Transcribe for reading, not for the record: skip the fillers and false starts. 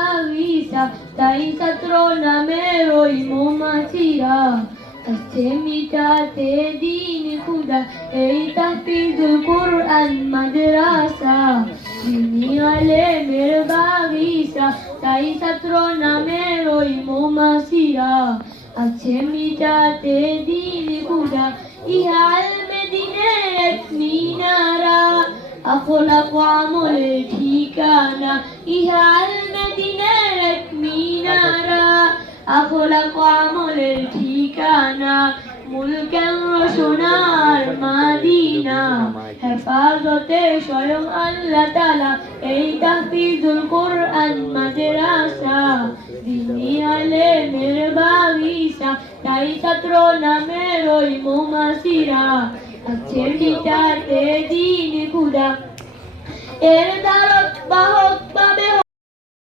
বাগিচা তাই ছাত্র নামের ওই মৌমাছিরা আসছে মিটাতে দিন খুদা এই তাহফিজুল কুরআন মাদ্রাসা দিনী আলেমের বাগিচা তাই ছাত্র নামের ওই মৌমাছিরা আছে মিটাতে দিন খুদা ইহা আলমে দিনের এক মিনারা আখলাক ও আমলের ঠিকানা ইহা আলমে দিনের এক মিনারা আখলাক ও আমলের ঠিকানা মুলকের সোনার মাদিনা হেফাজতে স্বয়ং আল্লাহ তাআলা এই তাহফিজুল কুরআন মাদ্রাসা দিনী আলেমের বাগিচা তাই ছাত্র নামের ওই মৌমাছিরা আছে মিটাতে দিন খুদা এর দ্বারক বাহক